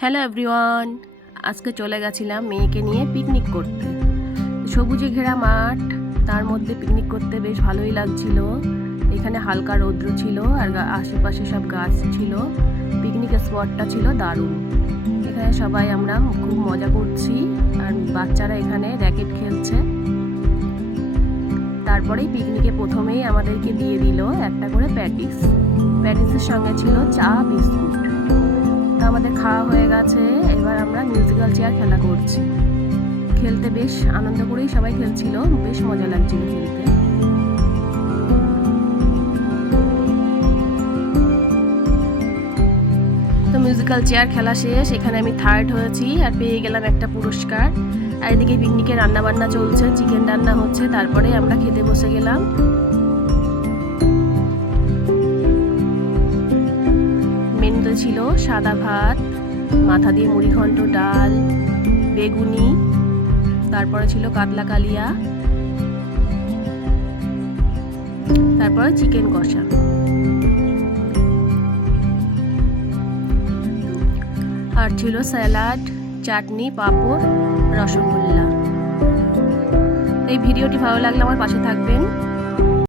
Hello everyone, আজকে চলে গেছিলাম মেয়েকে নিয়ে পিকনিক করতে। সবুজে ঘেরা মাঠ, তার মধ্যে পিকনিক করতে বেশ ভালোই লাগছিল। এখানে হালকা রৌদ্র ছিল আর আশেপাশে সব গাছ ছিল। পিকনিকের স্পটটা ছিল দারুণ। এখানে সবাই আমরা খুব মজা করছি আর বাচ্চারা এখানে র্যাকেট খেলছে। তারপরেই পিকনিকে প্রথমেই আমাদেরকে দিয়ে দিল একটা করে প্যাটিসের সঙ্গে ছিল চা বিস্কুট। আমাদের খাওয়া হয়ে গেছে, এবার আমরা মিউজিক্যাল চেয়ার খেলা করছি। খেলতে বেশ আনন্দ করেই সবাই খেলছিল, বেশ মজা লাগছিল খেলতে। তো মিউজিক্যাল চেয়ার খেলা শেষ, এখানে আমি থার্ড হয়েছি আর পেয়ে গেলাম একটা পুরস্কার। আর এদিকে পিকনিকে রান্না বান্না চলছে, চিকেন রান্না হচ্ছে, তারপরে আমরা খেতে বসে গেলাম। মেনুতে ছিল সাদা ভাত, মাথা দিয়ে মুড়িঘণ্ট, ডাল, বেগুনি, তারপরে ছিল কাতলা কালিয়া, তারপরে চিকেন কষা। আর ছিল স্যালাড, চাটনি, পাঁপড়, রসগোল্লা। এই ভিডিওটি ভালো লাগলে আমার পাশে থাকবেন।